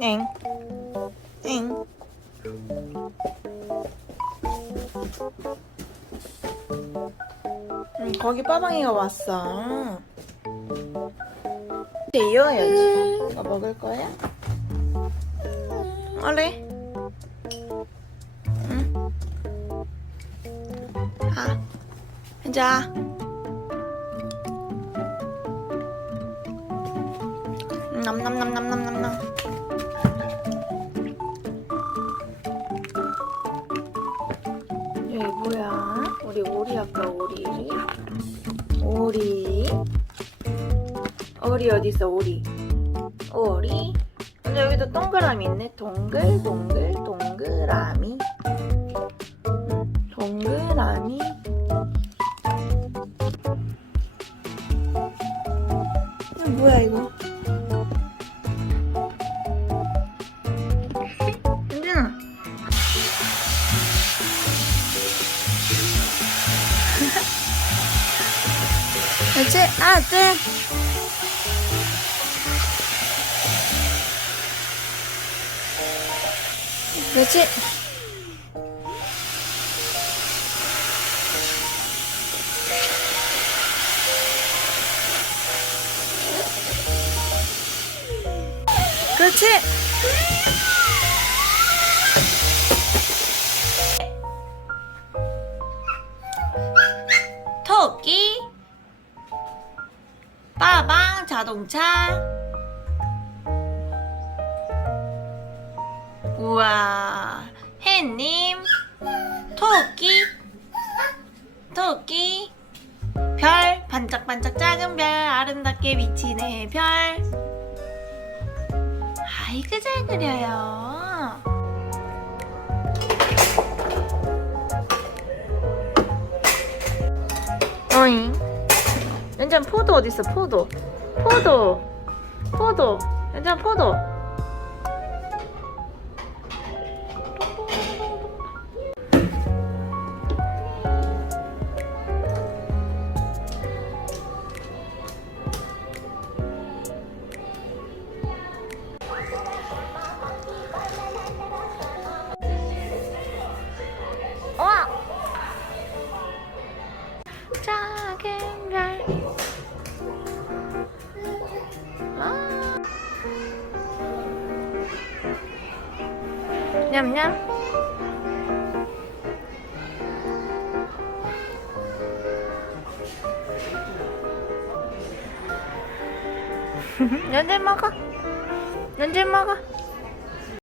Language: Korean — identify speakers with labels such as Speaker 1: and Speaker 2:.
Speaker 1: 엥. 엥. 음, 거기 빠방이가 왔어. 이제 이어야지. 이거 먹을 거야? 얼리. 현자. 남남남남남남남. 여기 뭐야? 우리 오리 아까 오리. 오리. 오리 어디 있어? 오리. 오리. 근데 여기도 동그라미 있네. 동글 동글 동그라미. 이거 뭐야 이거? 은진아. 그렇지? 하나, 둘. 그렇지? 그렇지? 토끼. 빠방 자동차. 우와 햇님. 토끼. 토끼. 별 반짝반짝 작은 별 아름답게 비치네 별 아이고 잘 그려요 어잉 연장 포도 어디 있어? 포도. 포도. 포도. 연장 포도. 작은 별. 아. 냠냠. 연재 먹어. 연재 먹어.